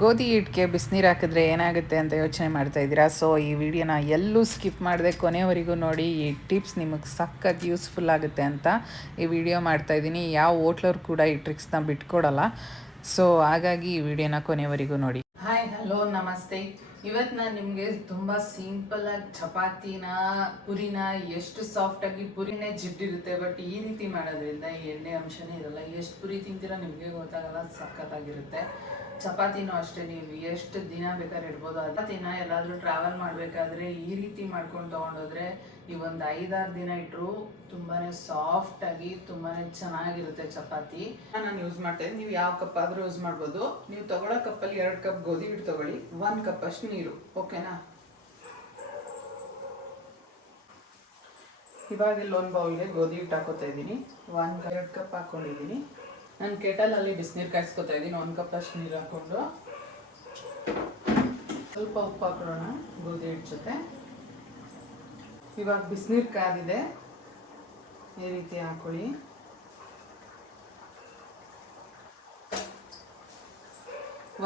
ಗೋಧಿ ಹಿಟ್ಟಿಗೆ ಬಿಸಿನೀರು ಹಾಕಿದ್ರೆ ಏನಾಗುತ್ತೆ ಅಂತ ಯೋಚನೆ ಮಾಡ್ತಾ ಇದ್ದೀರಾ? ಸೊ ಈ ವಿಡಿಯೋನ ಎಲ್ಲೂ ಸ್ಕಿಪ್ ಮಾಡಿದೆ ಕೊನೆವರೆಗೂ ನೋಡಿ. ಈ ಟಿಪ್ಸ್ ನಿಮಗೆ ಸಖತ್ ಯೂಸ್ಫುಲ್ ಆಗುತ್ತೆ ಅಂತ ಈ ವಿಡಿಯೋ ಮಾಡ್ತಾ ಇದ್ದೀನಿ. ಯಾವ ಹೋಟ್ಲವ್ರು ಕೂಡ ಈ ಟ್ರಿಕ್ಸ್ನ ಬಿಟ್ಕೊಡಲ್ಲ. ಸೊ ಹಾಗಾಗಿ ಈ ವಿಡಿಯೋನ ಕೊನೆವರೆಗೂ ನೋಡಿ. ಹಾಯ್ ಹಲೋ ನಮಸ್ತೆ. ಇವತ್ತು ನಾನು ನಿಮಗೆ ತುಂಬ ಸಿಂಪಲ್ ಆಗಿ ಚಪಾತಿನ, ಪುರಿನ, ಎಷ್ಟು ಸಾಫ್ಟಾಗಿ ಪುರಿನೇ ಜಿಡ್ಡಿರುತ್ತೆ ಬಟ್ ಈ ರೀತಿ ಮಾಡೋದ್ರಿಂದ ಎಣ್ಣೆ ಅಂಶನೇ ಇರಲ್ಲ. ಎಷ್ಟು ಪುರಿ ತಿಂತೀರೋ ನಿಮಗೆ ಗೊತ್ತಾಗಲ್ಲ. ಸಖತ್ತಾಗಿರುತ್ತೆ. ಚಪಾತಿನೂ ಅಷ್ಟೇ ನೀವು ಎಷ್ಟು ದಿನ ಬೇಕಾದ್ರೆ ಇಡ್ಬೋದು ದಿನ ಎಲ್ಲಾದರೂ ಟ್ರಾವೆಲ್ ಮಾಡಬೇಕಾದ್ರೆ ಈ ರೀತಿ ಮಾಡ್ಕೊಂಡು ತೊಗೊಂಡೋದ್ರೆ ಈ ಒಂದು ಐದಾರು ದಿನ ಇಟ್ಟರು ತುಂಬಾ ಸಾಫ್ಟಾಗಿ ತುಂಬಾ ಚೆನ್ನಾಗಿರುತ್ತೆ ಚಪಾತಿ. ನಾನು ಯೂಸ್ ಮಾಡ್ತಾ ಇದ್ದೀನಿ. ನೀವು ಯಾವ ಕಪ್ ಆದರೂ ಯೂಸ್ ಮಾಡ್ಬೋದು. ನೀವು ತಗೊಳ್ಳೋ ಕಪ್ಪಲ್ಲಿ ಎರಡು ಕಪ್ ಗೋಧಿ ಹಿಟ್ಟು ತೊಗೊಳ್ಳಿ. ಒಂದು ಕಪ್ ಅಷ್ಟು ನೀರು. ಓಕೆನಾ ಇವಾಗ ಇಲ್ಲೊಂದು ಬೌಲ್ಗೆ ಗೋಧಿ ಹಿಟ್ಟು ಹಾಕೋತಾ ಇದ್ದೀನಿ. ಒಂದು ಎರಡು ಕಪ್ ಹಾಕೊಂಡಿದ್ದೀನಿ. ನಾನು ಕೆಟಲಲ್ಲಿ ಬಿಸಿನೀರು ಕಾಯಿಸ್ಕೊತಾ ಇದ್ದೀನಿ. ಒಂದು ಕಪ್ ಅಷ್ಟು ನೀರು ಹಾಕ್ಕೊಂಡು. ಸ್ವಲ್ಪ ಉಪ್ಪು ಹಾಕೊಳ್ಳೋಣ ಗೋಧಿ ಹಿಟ್ಟು ಜೊತೆ. ಇವಾಗ ಬಿಸಿನೀರು ಕಾದಿದೆ ಈ ರೀತಿ ಹಾಕೊಳ್ಳಿ.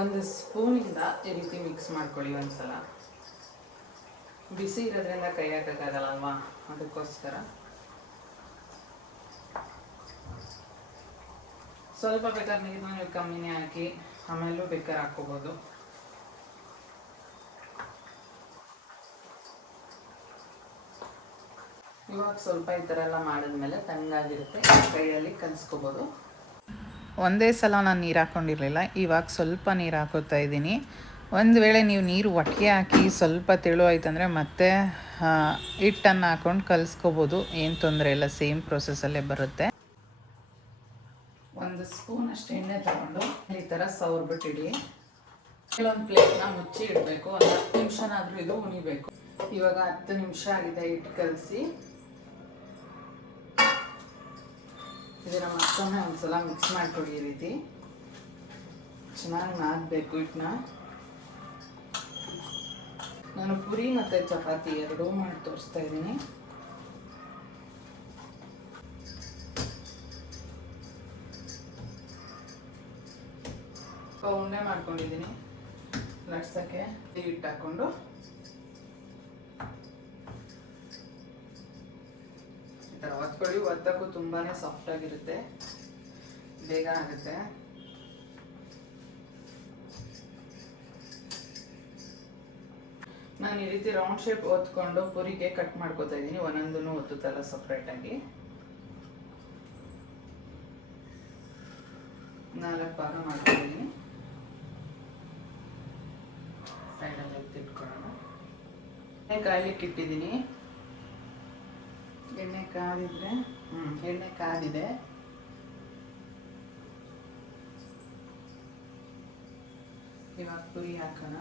ಒಂದು ಸ್ಪೂನಿಂದ ಈ ರೀತಿ ಮಿಕ್ಸ್ ಮಾಡ್ಕೊಳ್ಳಿ ಒಂದ್ಸಲ. ಬಿಸಿ ಇರೋದ್ರಿಂದ ಕೈ ಹಾಕೋಕ್ಕಾಗಲ್ಲ ಅಲ್ವಾ? ಅದಕ್ಕೋಸ್ಕರ. ಸ್ವಲ್ಪ ಬೇಕಾದ್ರೆ ನೀರನ್ನ ನೀವು ಕಮ್ಮಿನೇ ಹಾಕಿ, ಆಮೇಲೂ ಬೇಕಾದ್ರೆ ಹಾಕೋಬೋದು ಇವಾಗ ಸ್ವಲ್ಪ ಈ ಥರ ಎಲ್ಲ ಮಾಡಿದ್ಮೇಲೆ ತಣ್ಣಗಾಗಿರುತ್ತೆ ಕೈಯಲ್ಲಿ ಕಲಿಸ್ಕೋಬೋದು ಒಂದೇ ಸಲ ನಾನು ನೀರು ಹಾಕ್ಕೊಂಡಿರಲಿಲ್ಲ ಇವಾಗ ಸ್ವಲ್ಪ ನೀರು ಹಾಕೋತಾ ಇದ್ದೀನಿ. ಒಂದು ವೇಳೆ ನೀವು ನೀರು ಒಟ್ಟಿಗೆ ಹಾಕಿ ಸ್ವಲ್ಪ ತೆಳು ಆಯ್ತಂದರೆ ಮತ್ತೆ ಹಿಟ್ಟನ್ನು ಹಾಕ್ಕೊಂಡು ಕಲಿಸ್ಕೋಬೋದು, ಏನು ತೊಂದರೆ ಇಲ್ಲ ಸೇಮ್ ಪ್ರೊಸೆಸಲ್ಲೇ ಬರುತ್ತೆ. ಸ್ಪೂನ್ ಅಷ್ಟು ಎಣ್ಣೆ ತಗೊಂಡು ಈ ಥರ ಸವರ್ಬಿಟ್ಟಿಡಿ. ಕೆಲವೊಂದು ಪ್ಲೇಟ್ನ ಮುಚ್ಚಿ ಇಡಬೇಕು, ಒಂದು ಹತ್ತು ನಿಮಿಷನಾದರೂ ಇದು ಉಣಿಬೇಕು. ಇವಾಗ ಹತ್ತು ನಿಮಿಷ ಆಗಿದೆ ಹಿಟ್ಟು ಕಲಸಿ. ಇದನ್ನ ಮತ್ತೊಮ್ಮೆ ಒಂದ್ಸಲ ಮಿಕ್ಸ್ ಮಾಡ್ಕೊಡಿ ಈ ರೀತಿ. ಚೆನ್ನಾಗಿ ನಾದಬೇಕು ಹಿಟ್ಟನ್ನ ನಾನು ಪುರಿ ಮತ್ತು ಚಪಾತಿ ಎರಡೂ ಮಾಡಿ ತೋರಿಸ್ತಾ ಇದ್ದೀನಿ. ಉಂಡೆ ಮಾಡ್ಕೊಂಡಿದ್ದೀನಿ. ಲಟ್ಸಕ್ಕೆ ಹಿಟ್ಟು ಹಾಕ್ಕೊಂಡು ಈ ಥರ ಒತ್ಕೊಳ್ಳಿ. ಒತ್ತಕ್ಕೂ ತುಂಬಾ ಸಾಫ್ಟ್ ಆಗಿರುತ್ತೆ. ಬೇಗ ಆಗುತ್ತೆ. ನಾನು ಈ ರೀತಿ ರೌಂಡ್ ಶೇಪ್ ಒತ್ಕೊಂಡು ಪುರಿಗೆ ಕಟ್ ಮಾಡ್ಕೋತಾ ಇದ್ದೀನಿ. ಒಂದೊಂದನ್ನು ಒತ್ತುತ್ತಲ್ಲ ಸಪ್ರೇಟಾಗಿ ನಾಲ್ಕು ಭಾಗ ಮಾಡ್ಕೊಂಡಿದ್ದೀನಿ ಸೈಡಲ್ಲಿ ಎತ್ತಿಟ್ಕೊಳ್ಳೋಣ ಎಣ್ಣೆ ಕಾಯ್ಲಿಕ್ಕೆ ಇಟ್ಟಿದ್ದೀನಿ. ಎಣ್ಣೆ ಕಾದಿದ್ರೆ ಹ್ಞೂ ಎಣ್ಣೆ ಕಾದಿದೆ. ಇವಾಗ ಪುರಿ ಹಾಕೋಣ.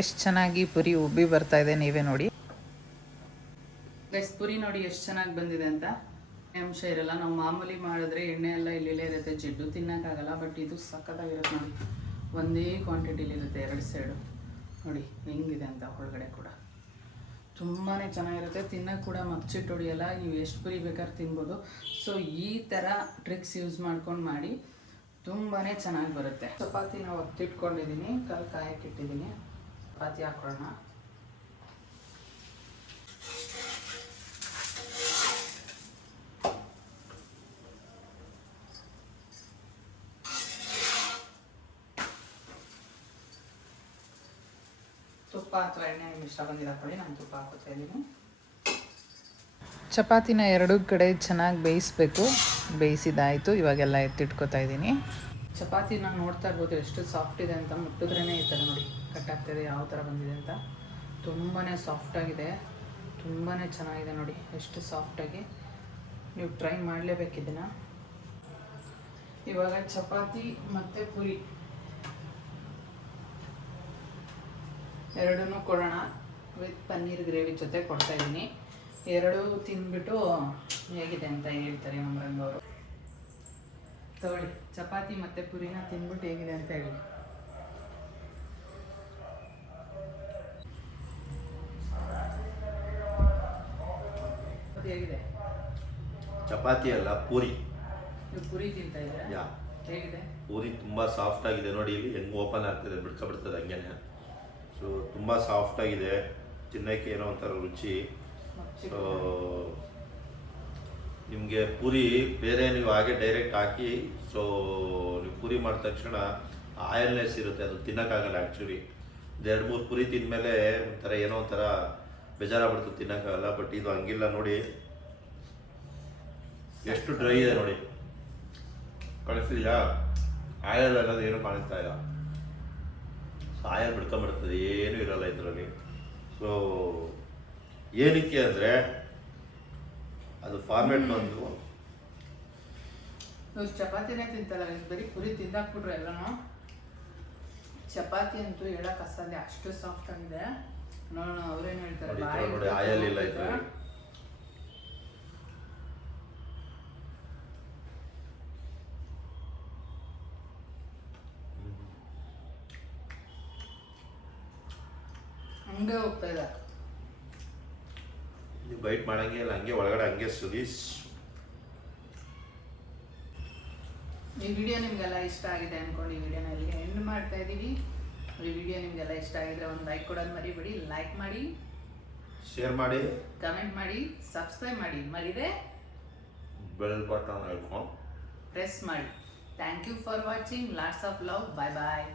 ಎಷ್ಟು ಚೆನ್ನಾಗಿ ಪುರಿ ಉಬ್ಬಿ ಬರ್ತಾ ಇದೆ ನೀವೇ ನೋಡಿ. ಗೈಸ್ ಪುರಿ ನೋಡಿ ಎಷ್ಟು ಚೆನ್ನಾಗಿ ಬಂದಿದೆ ಅಂತ. ಅಂಶ ಇರಲ್ಲ. ನಾವು ಮಾಮೂಲಿ ಮಾಡಿದ್ರೆ ಎಣ್ಣೆ ಎಲ್ಲ ಇಲ್ಲಿಲೇ ಇರುತ್ತೆ. ಜಿಡ್ಡು ತಿನ್ನೋಕ್ಕಾಗಲ್ಲ ಬಟ್ ಇದು ಸಖತ್ತಾಗಿರುತ್ತೆ ನೋಡಿ. ಒಂದೇ ಕ್ವಾಂಟಿಟಿಲಿ ಇರುತ್ತೆ ಎರಡು ಸೈಡು ನೋಡಿ, ಹೆಂಗಿದೆ ಅಂತ ಒಳಗಡೆ ಕೂಡ. ತುಂಬಾ ಚೆನ್ನಾಗಿರುತ್ತೆ. ತಿನ್ನೋಕೆ ಕೂಡ ಮಚ್ಚಿಟ್ಟು ಹೊಡಿಯಲ್ಲ. ನೀವು ಎಷ್ಟು ಪುರಿ ಬೇಕಾದ್ರೆ ತಿನ್ಬೋದು. ಸೊ ಈ ಥರ ಟ್ರಿಕ್ಸ್ ಯೂಸ್ ಮಾಡ್ಕೊಂಡು ಮಾಡಿ ತುಂಬಾ ಚೆನ್ನಾಗಿ ಬರುತ್ತೆ. ಚಪಾತಿ ನಾವು ಹತ್ತಿಟ್ಕೊಂಡಿದ್ದೀನಿ ಕಲ್ ಕಾಯಕ್ಕೆ ಇಟ್ಟಿದ್ದೀನಿ ಚಪಾತಿ ಹಾಕೊಳ್ಳೋಣ. ತುಪ್ಪ ಅಥವಾ ಎಣ್ಣೆ ಬಂದಿಲ್ಲ ಹಾಕೊಳ್ಳಿ ನಾನು ತುಪ್ಪ ಹಾಕೋತಾ ಇದ್ದೀನಿ. ಚಪಾತಿನ ಎರಡೂ ಕಡೆ ಚೆನ್ನಾಗಿ ಬೇಯಿಸ್ಬೇಕು. ಬೇಯಿಸಿದಾಯಿತು ಇವಾಗೆಲ್ಲ ಎತ್ತಿಟ್ಕೋತಾ ಇದ್ದೀನಿ. ಚಪಾತಿನ ನೋಡ್ತಾ ಇರ್ಬೋದು ಎಷ್ಟು ಸಾಫ್ಟ್ ಇದೆ ಅಂತ ಮುಟ್ಟಿದ್ರೇ ಈ ಥರ ನೋಡಿ. ಕಟ್ ಆಗ್ತಿದೆ ಯಾವ ಥರ ಬಂದಿದೆ ಅಂತ. ತುಂಬಾ ಸಾಫ್ಟಾಗಿದೆ ತುಂಬಾ ಚೆನ್ನಾಗಿದೆ ನೋಡಿ ಎಷ್ಟು ಸಾಫ್ಟಾಗಿ ನೀವು ಟ್ರೈ ಮಾಡಲೇಬೇಕಿದ್ದನ್ನು ಇವಾಗ ಚಪಾತಿ ಮತ್ತು ಪುರಿ. ಎರಡನ್ನೂ ಕೊಡೋಣ. ವಿತ್ ಪನ್ನೀರ್ ಗ್ರೇವಿ ಜೊತೆ ಕೊಡ್ತಾ ಇದ್ದೀನಿ. ಎರಡು ತಿಂದ್ಬಿಟ್ಟು ಹೇಗಿದೆ ಅಂತ ಹೇಳ್ತಾರೆ ನಮ್ಮ ರಂಗವರು ತಗೊಳ್ಳಿ ಚಪಾತಿ ಮತ್ತು ಪುರಿನ ತಿಂದ್ಬಿಟ್ಟು ಹೇಗಿದೆ ಅಂತ ಹೇಳಿ. ಹೇಗಿದೆ? ಚಪಾತಿ ಅಲ್ಲ ಪೂರಿ. ಪೂರಿ ತಿಂತಾ ಇದ್ದೀರಾ? ಹೇಗಿದೆ? ಪೂರಿ ತುಂಬ ಸಾಫ್ಟ್ ಆಗಿದೆ ನೋಡಿ ಇಲ್ಲಿ ಹೆಂಗೆ ಓಪನ್ ಆಗ್ತಿದೆ ಬಿಡ್ಕೊಬಿಡ್ತದೆ ಹಂಗೇನೆ. ಸೊ ತುಂಬ ಸಾಫ್ಟ್ ಆಗಿದೆ. ತಿನ್ನೋಕ್ಕೆ ಏನೋ ಒಂಥರ ರುಚಿ. ಸೊ ನಿಮಗೆ ಪೂರಿ ಬೇರೆ ನೀವು ಹಾಗೆ ಡೈರೆಕ್ಟ್ ಹಾಕಿ ಸೊ ನೀವು ಪೂರಿ ಮಾಡಿದ ತಕ್ಷಣ ಆಯಲ್ನೆಸ್ ಇರುತ್ತೆ. ಅದು ತಿನ್ನೋಕ್ಕಾಗಲ್ಲ ಆ್ಯಕ್ಚುಲಿ ಎರಡು ಮೂರು ಪೂರಿ ತಿಂದಮೇಲೆ ಒಂಥರ ಏನೋ ಒಂಥರ ಬೇಜಾರಾಗ್ಬಿಡ್ತು ತಿನ್ನೋಕ್ಕಾಗಲ್ಲ. ಬಟ್ ಇದು ಹಂಗಿಲ್ಲ ನೋಡಿ. ಎಷ್ಟು ಡ್ರೈ ಇದೆ ನೋಡಿ. ಕಾಣಿಸ್ತಿದೆಯಾ? ಆಯಲ್ ಅನ್ನೋದು ಏನು ಕಾಣಿಸ್ತಾ ಇಲ್ಲ. ಆಯಲ್ ಬಿಡ್ಕೊಂಬಿಡ್ತದೆ ಏನೂ ಇರಲ್ಲ ಇದರಲ್ಲಿ. ಸೊ ಏನಕ್ಕೆ ಅಂದರೆ ಅದು ಫಾರ್ಮೆಟ್ ಬಂದು ಇವ್ರು ಚಪಾತಿನೇ ತಿಂತಲ್ಲ ಇವ್ರು ಬರೀ ಪುರಿ ತಿಂದಾಕ್ಬಿಟ್ರು ಎಲ್ಲನೂ? ಚಪಾತಿ ಅಂತೂ ಹೇಳಕ್ ಅಷ್ಟು ಸಾಫ್ಟ್ ಆಗಿದೆ. ನೋಡೋಣ ಅವ್ರೇನು ಹೇಳ್ತಾರೆ ಆಯಲ್ ಇಲ್ಲ ಹಂಗೆ ಹೋಗ್ತಾ ಇದೆ. ನೀವು ಬೈಟ್ ಮಾಡಂಗೆ ಇಲ್ಲ ಹಂಗೆ ಒಳಗಡೆ ಹಂಗೆ ಸುಗೀಸ್ ಈ ವಿಡಿಯೋ ನಿಮಗೆಲ್ಲ ಇಷ್ಟ ಆಗಿದೆ ಅನ್ಕೊಂಡು ಈ ವಿಡಿಯೋನ ಇಲ್ಲಿಗೆ ಎಂಡ್ ಮಾಡ್ತಾ ಇದ್ದೀವಿ ಈ ವಿಡಿಯೋ ನಿಮಗೆಲ್ಲ ಇಷ್ಟ ಆಗಿದ್ರೆ ಒಂದು ಲೈಕ್ ಕೊಡೋದು ಮರಿಬೇಡಿ ಲೈಕ್ ಮಾಡಿ ಶೇರ್ ಮಾಡಿ. ಕಮೆಂಟ್ ಮಾಡಿ ಸಬ್ಸ್ಕ್ರೈಬ್ ಮಾಡಿ. ಮರಿದೆ? ಬೆಲ್ ಬಟನ್ ಪ್ರೆಸ್ ಮಾಡಿ. Thank you for watching lots of love bye bye